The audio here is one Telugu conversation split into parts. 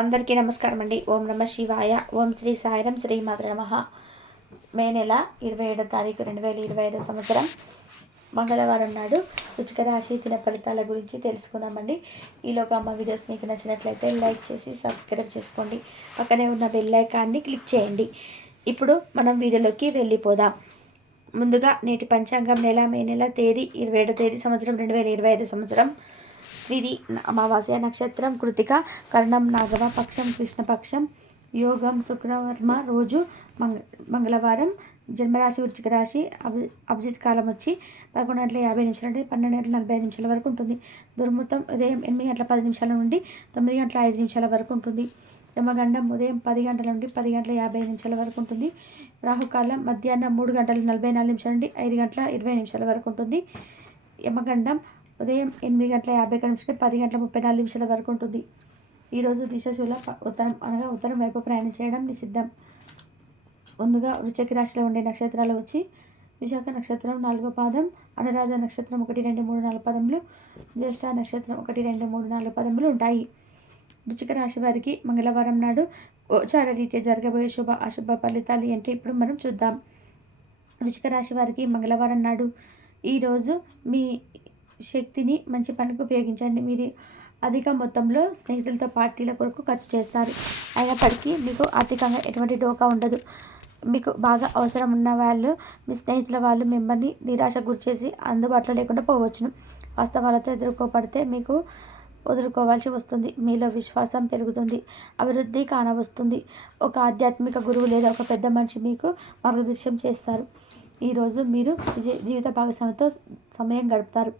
అందరికీ నమస్కారం అండి. ఓం నమ శివాయ. ఓం శ్రీ సాయిరం శ్రీమాత్రే నమః. మే నెల 27వ తారీఖు 2025 సంవత్సరం మంగళవారం నాడు వృశ్చిక రాశి దిన ఫలితాల గురించి తెలుసుకుందామండి. ఈలోగా మా వీడియోస్ మీకు నచ్చినట్లయితే లైక్ చేసి సబ్స్క్రైబ్ చేసుకోండి. పక్కనే ఉన్న బెల్ ఐకాన్ని క్లిక్ చేయండి. ఇప్పుడు మనం వీడియోలోకి వెళ్ళిపోదాం. ముందుగా నేటి పంచాంగం మే నెల తేదీ 27వ తేదీ సంవత్సరం 2025 సంవత్సరం. ఇది అమావాస్య నక్షత్రం కృతిక, కర్ణం నాగవ పక్షం, కృష్ణపక్షం, యోగం శుక్రవర్మ, రోజు మంగళవారం, జన్మరాశి వృశ్చిక రాశి, అభిజిత్ కాలం వచ్చి 11:50 నుండి 12:45 వరకు ఉంటుంది. దుర్ముహూర్తం ఉదయం 8:10 నుండి 9:05 వరకు ఉంటుంది. యమగండం ఉదయం 10 గంటల నుండి 10:55 వరకు ఉంటుంది. రాహుకాలం మధ్యాహ్నం 3:44 నుండి 5:20 వరకు ఉంటుంది. యమగండం ఉదయం 8:50 నుంచి 10:34 వరకు ఉంటుంది. ఈరోజు దిశశూల ఉత్తరం అనగా ఉత్తరం వైపు ప్రయాణం చేయడం నిషిద్ధం. ముందుగా వృశ్చిక రాశిలో ఉండే నక్షత్రాలు వచ్చి విశాఖ నక్షత్రం 4వ పాదం, అనురాధ నక్షత్రం 1, 2, 3, 4 పదములు, జ్యేష్ఠ నక్షత్రం 1, 2, 3, 4 పదములు ఉంటాయి. వృశ్చిక రాశి వారికి మంగళవారం నాడు గోచార రీత్యా జరగబోయే శుభ అశుభ ఫలితాలు ఏంటి ఇప్పుడు మనం చూద్దాం. వృశ్చిక రాశి వారికి మంగళవారం నాడు ఈరోజు మీ శక్తిని మంచి పనికి ఉపయోగించండి. మీరు అధిక మొత్తంలో స్నేహితులతో పార్టీల కొరకు ఖర్చు చేస్తారు. అయినప్పటికీ మీకు ఆర్థికంగా ఎటువంటి డోకా ఉండదు. మీకు బాగా అవసరం ఉన్న వాళ్ళు, మీ స్నేహితుల వాళ్ళు మిమ్మల్ని నిరాశ గురిచేసి అందుబాటులో లేకుండా పోవచ్చును. వాస్తవాలతో ఎదుర్కోబడితే మీకు వదులుకోవాల్సి వస్తుంది. మీలో విశ్వాసం పెరుగుతుంది, అభివృద్ధి కానవస్తుంది. ఒక ఆధ్యాత్మిక గురువు లేదా ఒక పెద్ద మనిషి మీకు మార్గదర్శనం చేస్తారు. ఈరోజు మీరు జీవిత భాగస్వామితో సమయం గడుపుతారు.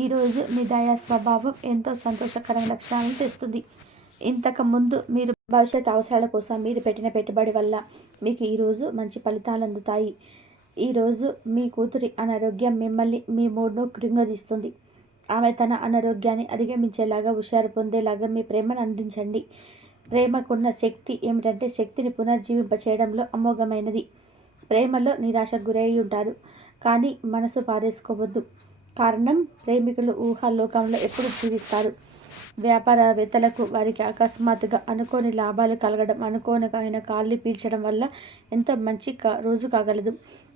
ఈరోజు మీ దయా స్వభావం ఎంతో సంతోషకరమైన లక్షణాలను తెస్తుంది. ఇంతకుముందు మీరు భవిష్యత్ అవసరాల కోసం మీరు పెట్టిన పెట్టుబడి వల్ల మీకు ఈరోజు మంచి ఫలితాలు అందుతాయి. ఈరోజు మీ కూతురి అనారోగ్యం మిమ్మల్ని మీ మూడ్ను కృంగదీస్తుంది. ఆమె తన అనారోగ్యాన్ని అధిగమించేలాగా హుషారు పొందేలాగా మీ ప్రేమను అందించండి. ప్రేమకున్న శక్తి ఏమిటంటే శక్తిని పునర్జీవింపచేయడంలో అమోఘమైనది. ప్రేమలో నిరాశకు గురై ఉంటారు, కానీ మనసు పారేసుకోవద్దు. కారణం ప్రేమికులు ఊహాలోకంలో ఎప్పుడు జీవిస్తారు. వ్యాపారవేత్తలకు వారికి అకస్మాత్తుగా అనుకోని లాభాలు కలగడం, అనుకోని కాళ్ళు పీల్చడం వల్ల ఎంతో మంచి రోజు కాగలదు.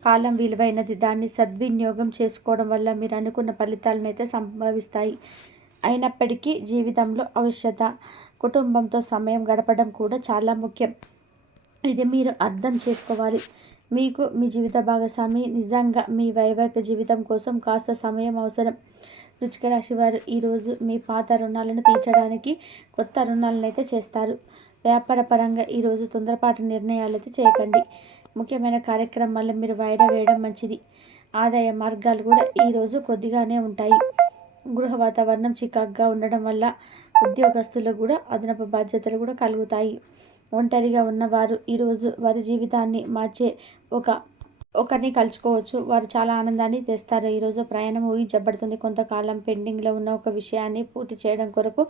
కాలం విలువైనది, దాన్ని సద్వినియోగం చేసుకోవడం వల్ల మీరు అనుకున్న ఫలితాలనైతే సంభవిస్తాయి. అయినప్పటికీ జీవితంలో ఆవశ్యకత, కుటుంబంతో సమయం గడపడం కూడా చాలా ముఖ్యం. ఇది మీరు అర్థం చేసుకోవాలి. మీకు మీ జీవిత భాగస్వామి నిజంగా మీ వైవాహిక జీవితం కోసం కాస్త సమయం అవసరం. వృశ్చిక రాశి వారు ఈరోజు మీ పాత రుణాలను తీర్చడానికి కొత్త రుణాలనైతే చేస్తారు. వ్యాపార పరంగా ఈరోజు తొందరపాటు నిర్ణయాలైతే చేయకండి. ముఖ్యమైన కార్యక్రమాల్లో మీరు వాయిదా వేయడం మంచిది. ఆదాయ మార్గాలు కూడా ఈరోజు కొద్దిగానే ఉంటాయి. గృహ వాతావరణం చికాకుగా ఉండడం వల్ల ఉద్యోగస్తులకు కూడా అదనపు బాధ్యతలు కూడా కలుగుతాయి. ఒంటరిగా ఉన్నవారు ఈరోజు వారి జీవితాన్ని మార్చే ఒకరిని కలుసుకోవచ్చు. వారు చాలా ఆనందాన్ని తెస్తారు. ఈరోజు ప్రయాణం ఊహించబడుతుంది. కొంతకాలం పెండింగ్లో ఉన్న ఒక విషయాన్ని పూర్తి చేయడం కొరకు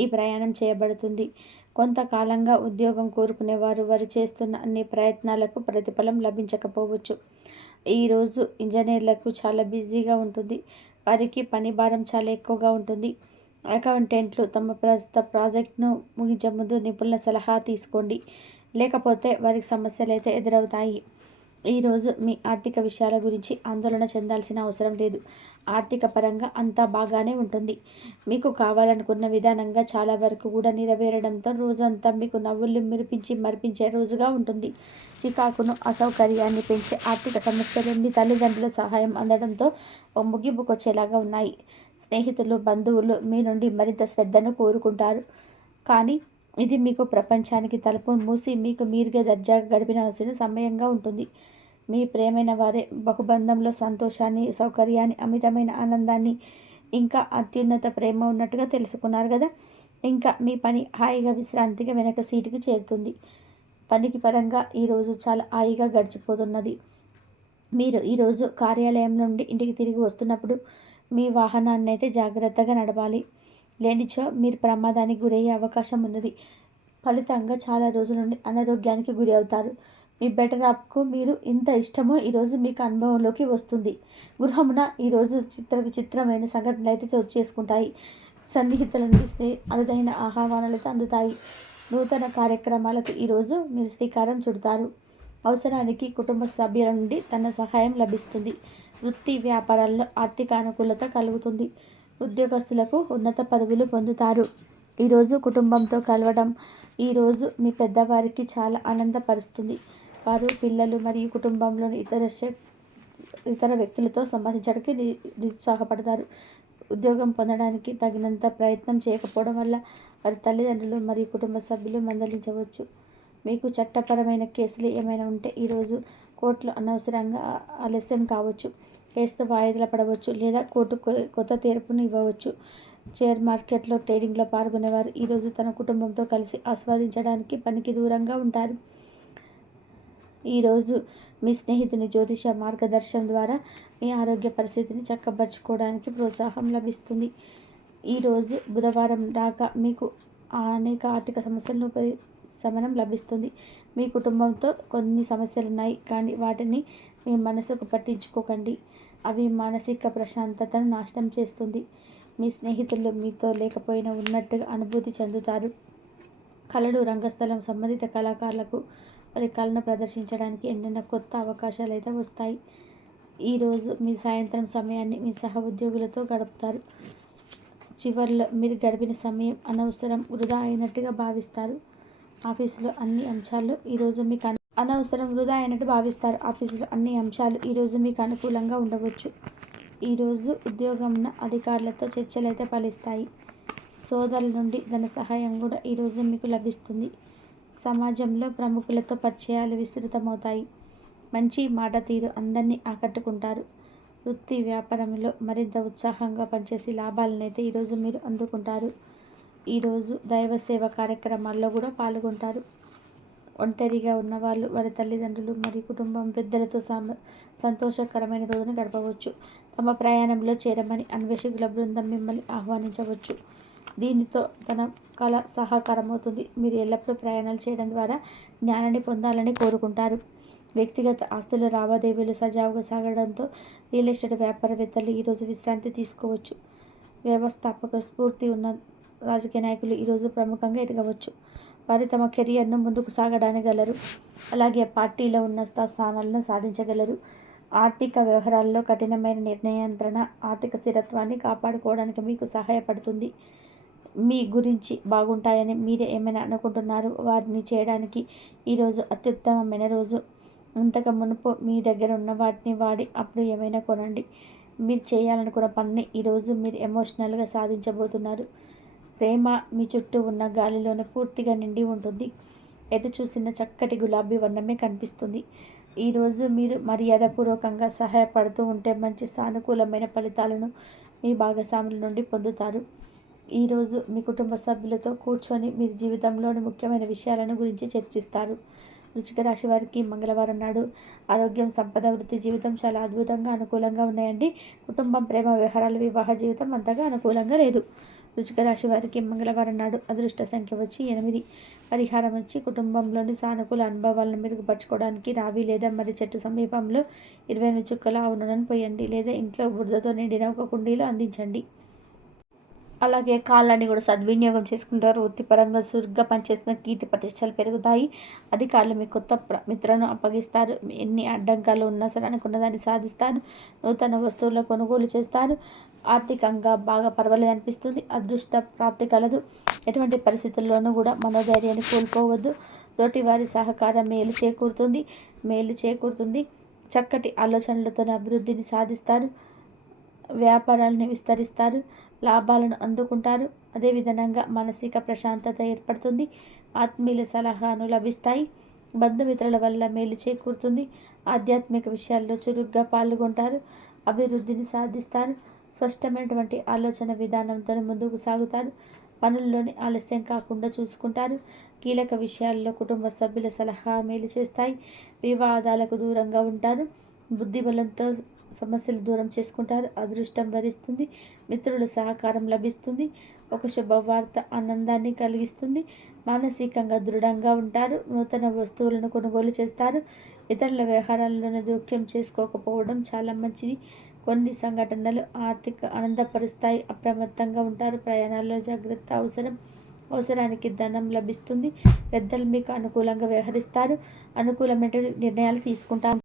ఈ ప్రయాణం చేయబడుతుంది. కొంతకాలంగా ఉద్యోగం కోరుకునేవారు వారు చేస్తున్న అన్ని ప్రయత్నాలకు ప్రతిఫలం లభించకపోవచ్చు. ఈరోజు ఇంజనీర్లకు చాలా బిజీగా ఉంటుంది. వారికి పని భారం చాలా ఎక్కువగా ఉంటుంది. అకౌంటెంట్లు తమ ప్రస్తుత ప్రాజెక్టును ముగించే ముందు నిపుణుల సలహా తీసుకోండి, లేకపోతే వారికి సమస్యలు అయితే ఎదురవుతాయి. ఈరోజు మీ ఆర్థిక విషయాల గురించి ఆందోళన చెందాల్సిన అవసరం లేదు. ఆర్థిక పరంగా అంతా బాగానే ఉంటుంది. మీకు కావాలనుకున్న విధానంగా చాలా వరకు కూడా నెరవేరడంతో రోజంతా మీకు నవ్వులు మరిపించే రోజుగా ఉంటుంది. చికాకును, అసౌకర్యాన్ని పెంచే ఆర్థిక సమస్యలు మీ తల్లిదండ్రుల సహాయం అందడంతో ముగింపుకొచ్చేలాగా ఉన్నాయి. స్నేహితులు, బంధువులు మీ నుండి మరింత శ్రద్ధను కోరుకుంటారు, కానీ ఇది మీకు ప్రపంచానికి తలుపు మూసి మీకు మీరుగా దర్జాగా గడిపినవలసిన సమయంగా ఉంటుంది. మీ ప్రేమైన వారే బహుబంధంలో సంతోషాన్ని, సౌకర్యాన్ని, అమితమైన ఆనందాన్ని, ఇంకా అత్యున్నత ప్రేమ ఉన్నట్టుగా తెలుసుకున్నారు కదా. ఇంకా మీ పని హాయిగా విశ్రాంతిగా వెనక సీటుకి చేరుతుంది. పనికి పరంగా ఈరోజు చాలా హాయిగా గడిచిపోతున్నది. మీరు ఈరోజు కార్యాలయం నుండి ఇంటికి తిరిగి వస్తున్నప్పుడు మీ వాహనాన్ని అయితే జాగ్రత్తగా నడపాలి. లేనిచో మీరు ప్రమాదానికి గురయ్యే అవకాశం ఉన్నది. ఫలితంగా చాలా రోజుల నుండి అనారోగ్యానికి గురి అవుతారు. మీ బెటర్ యాప్కు మీరు ఇంత ఇష్టమో ఈరోజు మీకు అనుభవంలోకి వస్తుంది. గృహమున ఈరోజు విచిత్రమైన సంఘటనలు అయితే చోటు చేసుకుంటాయి. సన్నిహితుల నుండి అరుదైన ఆహ్వానాలు అయితే అందుతాయి. నూతన కార్యక్రమాలకు ఈరోజు మీరు శ్రీకారం చుడతారు. అవసరానికి కుటుంబ సభ్యుల నుండి తన సహాయం లభిస్తుంది. వృత్తి వ్యాపారాల్లో ఆర్థిక అనుకూలత కలుగుతుంది. ఉద్యోగస్తులకు ఉన్నత పదవులు పొందుతారు. ఈరోజు కుటుంబంతో కలవడం ఈరోజు మీ పెద్దవారికి చాలా ఆనందపరుస్తుంది. వారు పిల్లలు మరియు కుటుంబంలోని ఇతర వ్యక్తులతో సంభాషించడానికి నిరుత్సాహపడతారు. ఉద్యోగం పొందడానికి తగినంత ప్రయత్నం చేయకపోవడం వల్ల వారి తల్లిదండ్రులు మరియు కుటుంబ సభ్యులు మందలించవచ్చు. మీకు చట్టపరమైన కేసులు ఏమైనా ఉంటే ఈరోజు కోర్టులో అనవసరంగా ఆలస్యం కావచ్చు. కేసుతో వాయిదాలు పడవచ్చు లేదా కోర్టు కొత్త తీర్పును ఇవ్వవచ్చు. షేర్ మార్కెట్లో ట్రేడింగ్లో పాల్గొనేవారు ఈరోజు తన కుటుంబంతో కలిసి ఆస్వాదించడానికి పనికి దూరంగా ఉంటారు. ఈరోజు మీ స్నేహితుని జ్యోతిష మార్గదర్శనం ద్వారా మీ ఆరోగ్య పరిస్థితిని చక్కబరుచుకోవడానికి ప్రోత్సాహం లభిస్తుంది. ఈరోజు బుధవారం రాక మీకు అనేక ఆర్థిక సమస్యలను ఉపశమనం లభిస్తుంది. మీ కుటుంబంతో కొన్ని సమస్యలు ఉన్నాయి, కానీ వాటిని మీ మనసుకు పట్టించుకోకండి. అవి మానసిక ప్రశాంతతను నాశనం చేస్తుంది. మీ స్నేహితులు మీతో లేకపోయినా ఉన్నట్టుగా అనుభూతి చెందుతారు. కళలు, రంగస్థలం సంబంధిత కళాకారులకు వారి కళను ప్రదర్శించడానికి ఎన్నెన్నో కొత్త అవకాశాలు అయితే వస్తాయి. ఈరోజు మీ సాయంత్రం సమయాన్ని మీ సహ ఉద్యోగులతో గడుపుతారు. చివరిలో మీరు గడిపిన సమయం అనవసరం వృధా అయినట్టుగా భావిస్తారు. ఆఫీసులో అన్ని అంశాలు ఈరోజు మీకు ఈరోజు మీకు అనుకూలంగా ఉండవచ్చు. ఈరోజు ఉద్యోగంన అధికారులతో చర్చలు అయితే ఫలిస్తాయి. సోదరుల నుండి ధన సహాయం కూడా ఈరోజు మీకు లభిస్తుంది. సమాజంలో ప్రముఖులతో పరిచయాలు విస్తృతమవుతాయి. మంచి మాట తీరు అందరినీ ఆకట్టుకుంటారు. వృత్తి వ్యాపారంలో మరింత ఉత్సాహంగా పనిచేసి లాభాలనైతే ఈరోజు మీరు అందుకుంటారు. ఈరోజు దైవ సేవ కార్యక్రమాల్లో కూడా పాల్గొంటారు. ఒంటరిగా ఉన్నవాళ్ళు వారి తల్లిదండ్రులు మరియు కుటుంబం పెద్దలతో సంతోషకరమైన రోజును గడపవచ్చు. తమ ప్రయాణంలో చేరమని అన్వేషకుల బృందం మిమ్మల్ని ఆహ్వానించవచ్చు. దీనితో తన కళ సహకారమవుతుంది. మీరు ఎల్లప్పుడూ ప్రయాణాలు చేయడం ద్వారా జ్ఞానాన్ని పొందాలని కోరుకుంటారు. వ్యక్తిగత ఆస్తుల లావాదేవీలు సజావుగా సాగడంతో రియల్ ఎస్టేట్ వ్యాపారవేత్తలు ఈరోజు విశ్రాంతి తీసుకోవచ్చు. వ్యవస్థాపక స్ఫూర్తి ఉన్న రాజకీయ నాయకులు ఈరోజు ప్రముఖంగా ఎదగవచ్చు. వారు తమ కెరియర్ను ముందుకు సాగడానిగలరు. అలాగే పార్టీలో ఉన్నత స్థానాలను సాధించగలరు. ఆర్థిక వ్యవహారాల్లో కఠినమైన నియంత్రణ ఆర్థిక స్థిరత్వాన్ని కాపాడుకోవడానికి మీకు సహాయపడుతుంది. మీ గురించి బాగుంటాయని మీరే ఏమైనా అనుకుంటున్నారు వారిని చేయడానికి ఈరోజు అత్యుత్తమమైన రోజు. ఇంతకు మునుపు మీ దగ్గర ఉన్న వాటిని వాడి అప్పుడు ఏమైనా కొనండి. మీరు చేయాలనుకున్న పనిని ఈరోజు మీరు ఎమోషనల్గా సాధించబోతున్నారు. ప్రేమ మీ చుట్టూ ఉన్న గాలిలోనే పూర్తిగా నిండి ఉంటుంది. ఎటు చూసిన చక్కటి గులాబీ వర్ణమే కనిపిస్తుంది. ఈరోజు మీరు మర్యాదపూర్వకంగా సహాయపడుతూ ఉంటే మంచి సానుకూలమైన ఫలితాలను మీ భాగస్వాముల నుండి పొందుతారు. ఈరోజు మీ కుటుంబ సభ్యులతో కూర్చొని మీరు జీవితంలోని ముఖ్యమైన విషయాలను గురించి చర్చిస్తారు. వృశ్చిక రాశి వారికి మంగళవారం నాడు ఆరోగ్యం, సంపద, వృత్తి జీవితం చాలా అద్భుతంగా అనుకూలంగా ఉన్నాయండి. కుటుంబం, ప్రేమ వ్యవహారాలు, వివాహ జీవితం అంతగా అనుకూలంగా లేదు. వృశ్చిక రాశి వారికి మంగళవారం నాడు అదృష్ట సంఖ్య వచ్చి 8. పరిహారం వచ్చి కుటుంబంలోని సానుకూల అనుభవాలను మెరుగుపరచుకోవడానికి రావి లేదా మర్రి చెట్టు సమీపంలో 28 చుక్కల ఆవు నూనెను పోయండి లేదా ఇంట్లో బురదతో నిండిన ఒక కుండీలో అందించండి. అలాగే కాలాన్ని కూడా సద్వినియోగం చేసుకుంటారు. వృత్తిపరంగా చురుగ్గా పనిచేస్తున్న కీర్తి ప్రతిష్టలు పెరుగుతాయి. అధికారులు మీ కొత్త మిత్రను అప్పగిస్తారు. ఎన్ని అడ్డంకాలు ఉన్నా సరే అనుకున్న దాన్ని సాధిస్తారు. నూతన వస్తువుల కొనుగోలు చేస్తారు. ఆర్థికంగా బాగా పర్వాలేదు అనిపిస్తుంది. అదృష్ట ప్రాప్తి కలదు. ఎటువంటి పరిస్థితుల్లోనూ కూడా మనోధైర్యాన్ని కోల్పోవద్దు. తోటి వారి సహకారం మేలు చేకూరుతుంది. చక్కటి ఆలోచనలతోనే అభివృద్ధిని సాధిస్తారు. వ్యాపారాలను విస్తరిస్తారు. లాభాలను అందుకుంటారు. అదేవిధంగా మానసిక ప్రశాంతత ఏర్పడుతుంది. ఆత్మీయుల సలహాను లభిస్తాయి. బంధుమిత్రుల వల్ల మేలు చేకూరుతుంది. ఆధ్యాత్మిక విషయాల్లో చురుగ్గా పాల్గొంటారు. అభివృద్ధిని సాధిస్తారు. స్పష్టమైనటువంటి ఆలోచన విధానంతో ముందుకు సాగుతారు. పనుల్లోని ఆలస్యం కాకుండా చూసుకుంటారు. కీలక విషయాల్లో కుటుంబ సభ్యుల సలహా మేలు చేస్తాయి. వివాదాలకు దూరంగా ఉంటారు. బుద్ధిబలంతో సమస్యలు దూరం చేసుకుంటారు. అదృష్టం వరిస్తుంది. మిత్రుల సహకారం లభిస్తుంది. ఒక శుభవార్త ఆనందాన్ని కలిగిస్తుంది. మానసికంగా దృఢంగా ఉంటారు. నూతన వస్తువులను కొనుగోలు చేస్తారు. ఇతరుల వ్యవహారాల్లోనే జోక్యం చేసుకోకపోవడం చాలా మంచిది. కొన్ని సంఘటనలు ఆర్థిక ఆనందపరుస్తాయి. అప్రమత్తంగా ఉంటారు. ప్రయాణాల్లో జాగ్రత్త అవసరం. అవసరానికి ధనం లభిస్తుంది. పెద్దలు మీకు అనుకూలంగా వ్యవహరిస్తారు. అనుకూలమైన నిర్ణయాలు తీసుకుంటారు.